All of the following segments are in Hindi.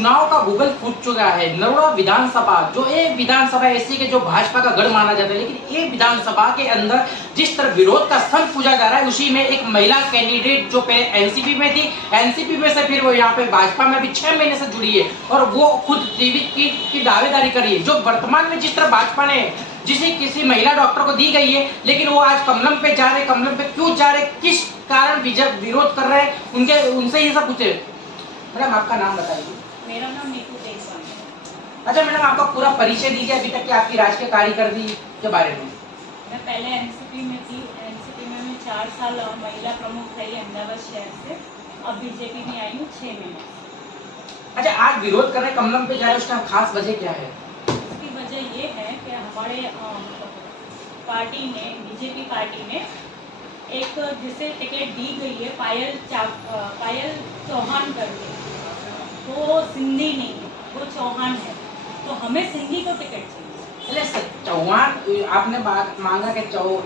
चुनाव का भूगोल फूट चुका है। नरोड़ा विधानसभा जो एक विधानसभा ऐसी के जो भाजपा का गढ़ माना जाता है, लेकिन ये विधानसभा के अंदर जिस तरह विरोध का संघ पूजा जा रहा है, उसी में एक महिला कैंडिडेट जो पहले एनसीपी में थी, एनसीपी में से फिर वो यहाँ पे भाजपा में भी 6 महीने से जुड़ी है और वो खुद टीवी की दावेदारी कर रही है। जो वर्तमान में जिस तरह भाजपा ने किसी महिला डॉक्टर को दी गई है, लेकिन वो आज कमलम पे जा रहे, कमलम पे क्यों जा रहे, किस कारण विरोध कर रहे हैं, उनसे ये सब पूछे। मैडम आपका नाम बताइए। मेरा नाम नीतू देशवाल। अच्छा मैडम, आपका पूरा परिचय दीजिए अभी तक की आपकी राजकीय कार्यकर्दी के बारे में। मैं पहले एनसीपी में थी। एनसीपी में मैं 4 साल महिला प्रमुख रही अहमदाबाद शहर से। अब बीजेपी में आई हूँ 6 महीने। अच्छा, आज विरोध कर रहे कमलम पे जा रहे, उसका खास वजह क्या है? उसकी वजह ये है कि हमारे पार्टी ने, बीजेपी पार्टी ने एक जिसे टिकट दी गई है पायल चौहान करके, वो सिंधी नहीं है, वो चौहान है, तो हमें सिंधी को टिकट चाहिए। चौहान आपने मांगा कि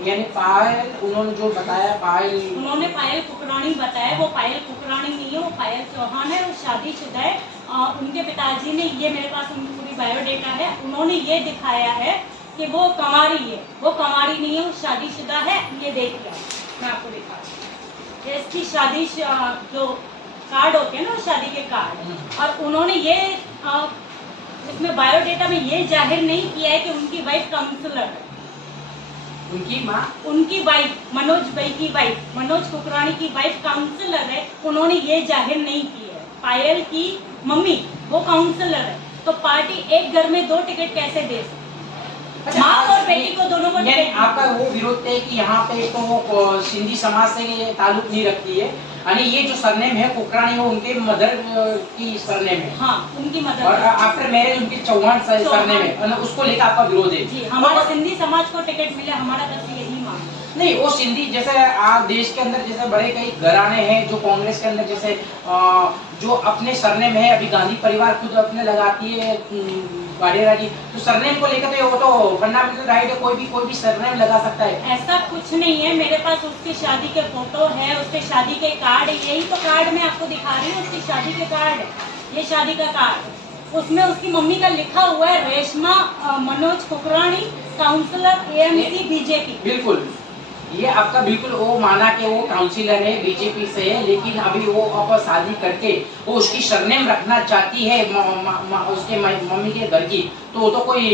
यानी पायल, उन्होंने जो बताया उन्होंने पायल कुकरानी बताया, वो पायल कुकरानी नहीं है, वो पायल चौहान है, वो शादीशुदा है। उनके पिताजी ने, ये मेरे पास उनकी पूरी बायोडेटा है, उन्होंने ये दिखाया है कि वो कंवारी है। वो कंवारी नहीं है, वो शादीशुदा है। ये देखिए, मैं आपको दिखा, इसकी शादी जो कार्ड होते हैं ना, शादी के कार्ड, और उन्होंने ये इसमें बायोडेटा में ये जाहिर नहीं किया है कि उनकी वाइफ काउंसलर है। उनकी माँ, उनकी वाइफ, मनोज भाई की वाइफ, मनोज कुकरानी की वाइफ काउंसलर है, उन्होंने ये जाहिर नहीं किया है। पायल की मम्मी वो काउंसलर है, तो पार्टी एक घर में 2 टिकट कैसे दे सकती? अच्छा, माँ और बेटी को दोनों को टिकट। आपका वो विरोध है कि यहाँ पे तो सिंधी समाज से ताल्लुक नहीं रखती है, यानी ये जो सरनेम है कुकरानी, वो उनके मदर की सरनेम है। हाँ, उनकी मदर। और आफ्टर मैरिज उनकी चौहान सरनेम है, उसको लेकर आपका विरोध है। जी, हमारा सिंधी समाज को टिकट मिले, हमारा बस यही मांग। नहीं, वो सिंधी जैसे आप देश के अंदर जैसे बड़े कई घराने हैं जो कांग्रेस के अंदर जैसे जो अपने सरनेम है, अभी गांधी परिवार खुद अपने लगाती है वाडेरा जी, तो सरनेम को लेकर तो वो तो फंडामेंटल राइट है, कोई भी सरनेम लगा सकता है। ऐसा कुछ नहीं है, मेरे पास उसकी शादी के फोटो है, उसके शादी के कार्ड है, यही तो कार्ड मैं आपको दिखा रही हूँ, उसकी शादी के कार्ड है, ये शादी का कार्ड। उसमें उसकी मम्मी का लिखा हुआ है Reshma Manoj Kukrani, councillor AMC BJP. बिल्कुल, ये आपका बिल्कुल वो माना कि वो काउंसिलर है, बीजेपी से है, लेकिन अभी वो अब शादी करके वो उसकी सरनेम रखना चाहती है उसके मम्मी के घर की, तो वो तो कोई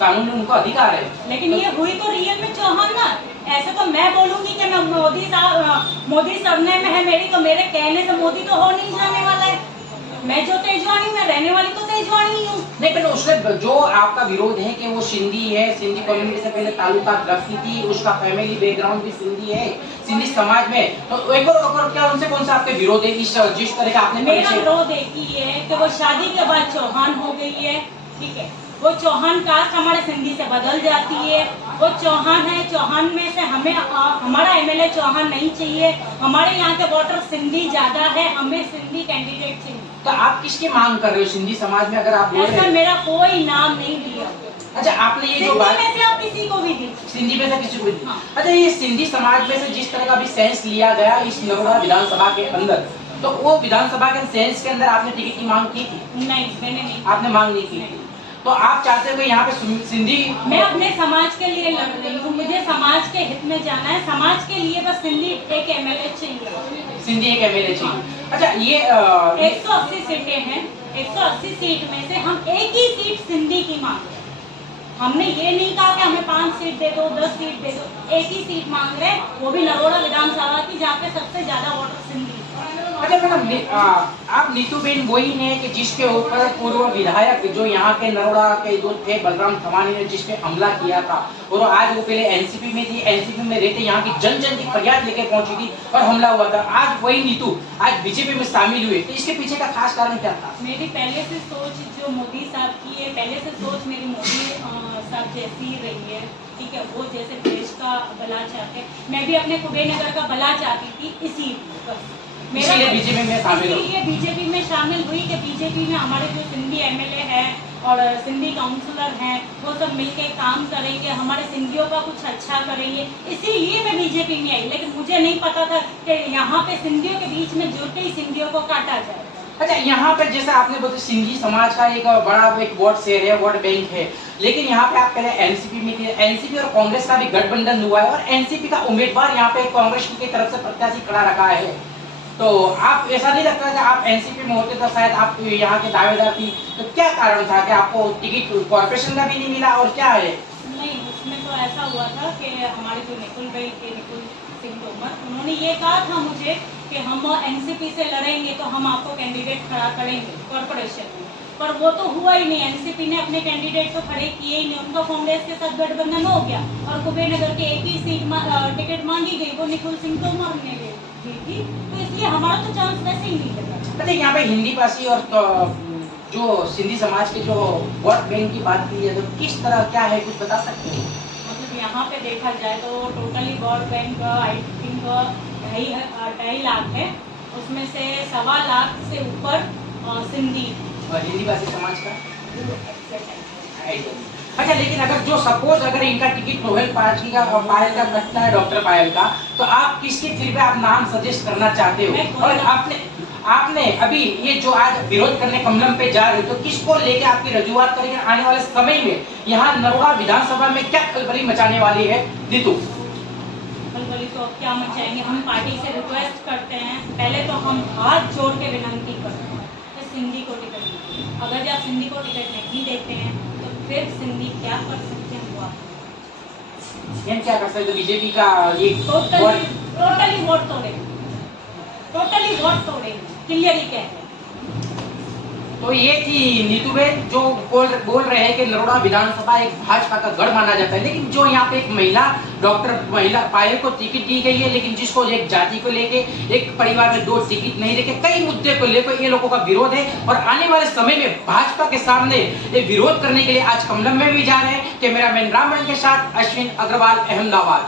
कानूनी उनका अधिकार है। लेकिन ये हुई तो रियल में चौहान ना। ऐसे तो मैं बोलूंगी कि मैं मोदी सरनेम है मेरी, तो मेरे कहने से मोदी तो हो नहीं जाने वाला है। मैं जो तेजवानी, मैं रहने वाली तो तेजवानी हूँ। नहीं, पर उसमें जो आपका विरोध है कि वो सिंधी है, सिंधी कम्युनिटी से पहले ताल्लुकात रखती थी, उसका फैमिली बैकग्राउंड भी सिंधी है, सिंधी समाज में, तो एक और क्या उनसे कौन सा आपके विरोध है? जिस तरह का आपने मेरा विरोध एक ही है कि वो शादी के बाद चौहान हो गई है, ठीक है, वो चौहान कास्ट हमारे सिंधी से बदल जाती है, वो चौहान है, चौहान में से हमें हमारा एमएलए चौहान नहीं चाहिए, हमारे यहाँ के वोटर सिंधी ज्यादा है, हमें सिंधी कैंडिडेट चाहिए। तो आप किसकी मांग कर रहे हो सिंधी समाज में? अगर आप ऐसा मेरा कोई नाम नहीं लिया। अच्छा, आपने ये जो बात में से आप किसी को भी दी, सिंधी में से किसी को भी दी। हाँ। अच्छा, ये सिंधी समाज में से जिस तरह का भी सेंस लिया गया इस नरोड़ा विधानसभा के अंदर, तो वो विधानसभा के सेंस के अंदर आपने टिकट की मांग की थी? नहीं, मैंने नहीं। आपने मांग नहीं की? तो आप चाहते हो कि यहाँ पे सिंधी, मैं अपने समाज के लिए लड़ रही हूँ, मुझे समाज के हित में जाना है, समाज के लिए बस सिंधी एक एमएलए चाहिए, सिंधी एक एमएलए चाहिए। अच्छा, ये 180 सीटें हैं, 180 सीट में से हम एक ही सीट सिंधी की मांग रहे हैं। हमने ये नहीं कहा कि हमें 5 सीट दे दो, 10 सीट दे दो, एक ही सीट मांग रहे हैं, वो भी नरोड़ा विधानसभा की, जहाँ पे सबसे ज्यादा वोटर सिंधी। अच्छा मैडम, आप नीतू बेन वही ने कि जिसके ऊपर पूर्व विधायक जो यहाँ के नरोड़ा के जो थे बलराम थवानी ने जिस पे हमला किया था, और आज वो पहले एनसीपी में थी, एनसीपी में रहते यहाँ की जन जन की फरियाद लेके पहुंची थी और हमला हुआ था, आज वही नीतू आज बीजेपी में शामिल हुए, तो इसके पीछे का खास कारण क्या था? मेरी पहले से सोच जो मोदी साहब की है, पहले से सोच मेरी मोदी साहब जैसी रही है, ठीक है, वो जैसे देश का भला चाहते, मैं भी अपने कुबेरनगर का भला चाहती थी, इसीलिए बीजेपी में शामिल हुई कि बीजेपी में हमारे जो सिंधी एमएलए हैं और सिंधी काउंसलर हैं, वो सब मिलके काम करेंगे, हमारे सिंधियों का कुछ अच्छा करेंगे, इसीलिए मैं बीजेपी में आई। लेकिन मुझे नहीं पता था कि यहाँ पे सिंधियों के बीच में जुड़ते ही सिंधियों को काटा जाए। अच्छा, यहाँ पे जैसे आपने बोला सिंधी समाज का एक बड़ा एक वोट शेयर है, वोट बैंक है, लेकिन यहाँ पे आप पहले एनसीपी में थे, एनसीपी और कांग्रेस का भी गठबंधन हुआ है और एनसीपी का उम्मीदवार यहाँ पे कांग्रेस की तरफ से प्रत्याशी खड़ा रखा है, तो आप ऐसा नहीं लगता कि आप एनसीपी में होते तो शायद आप यहाँ के दावेदार थी, तो क्या कारण था कि आपको टिकट कॉर्पोरेशन का भी नहीं मिला और क्या है? नहीं, उसमें तो ऐसा हुआ था कि हमारे जो निकुल भाई थे, निकुल सिंह तोमर, उन्होंने ये कहा था मुझे कि हम एनसीपी से लड़ेंगे तो हम आपको कैंडिडेट खड़ा करेंगे कॉर्पोरेशन में, पर वो तो हुआ ही नहीं। एनसीपी ने अपने कैंडिडेट तो खड़े किए ही नहीं, उनका कांग्रेस के साथ गठबंधन हो गया और कुबेरनगर के एक ही टिकट मांगी गई, वो निकुल सिंह तोमर ने दी थी, तो इसलिए हमारा तो चांस वैसे ही नहीं लगा। अच्छा, यहाँ पे हिंदी भाषी और तो जो सिंधी समाज के जो वोट बैंक की बात की है, तो किस तरह क्या है, कुछ बता सकते हैं? मतलब यहाँ पे देखा जाए तो totally vote bank I think 2.5 lakh है, उसमें से 1.25 लाख से ऊपर सिंधी और हिंदी भाषी समाज का। अच्छा, लेकिन अगर जो सपोज अगर इनका टिकट रोहित पार्टी का और पायल का कटता है, डॉक्टर पायल का, तो आप किसके फिर भी आप नाम सजेस्ट करना चाहते हो? और आपने अभी ये जो आज विरोध करने कमलम पे जा रहे हो, तो किसको लेके आपकी रजूआत करेंगे आने वाले समय में? यहाँ नरोड़ा विधानसभा में क्या खलबली मचाने वाली है नीतू? खलबली तो अब क्या मचाएंगे, हम पार्टी से रिक्वेस्ट करते हैं, पहले तो हम हाथ जोड़ के विनती करते हैं कि सिंधी को टिकट दीजिए। अगर जब सिंधी को टिकट नहीं देते हैं तो फिर सिंधी क्या कर सकते हैं वो आप क्या कर सकते? बीजेपी का ये टोटली वोट तोड़ेंगे, क्लियर ही कहते हैं। तो ये थी नीतू बेन जो बोल रहे हैं कि नरोड़ा विधानसभा एक भाजपा का गढ़ माना जाता है, लेकिन जो यहाँ पे एक महिला पायल को टिकट दी गई है, लेकिन जिसको एक जाति को लेके, एक परिवार में 2 टिकट नहीं लेके, कई मुद्दे को लेकर ये लोगों का विरोध है और आने वाले समय में भाजपा के सामने ये विरोध करने के लिए आज कमलम में भी जा रहे हैं। कैमरामैन रामबन के साथ अश्विन अग्रवाल, अहमदाबाद।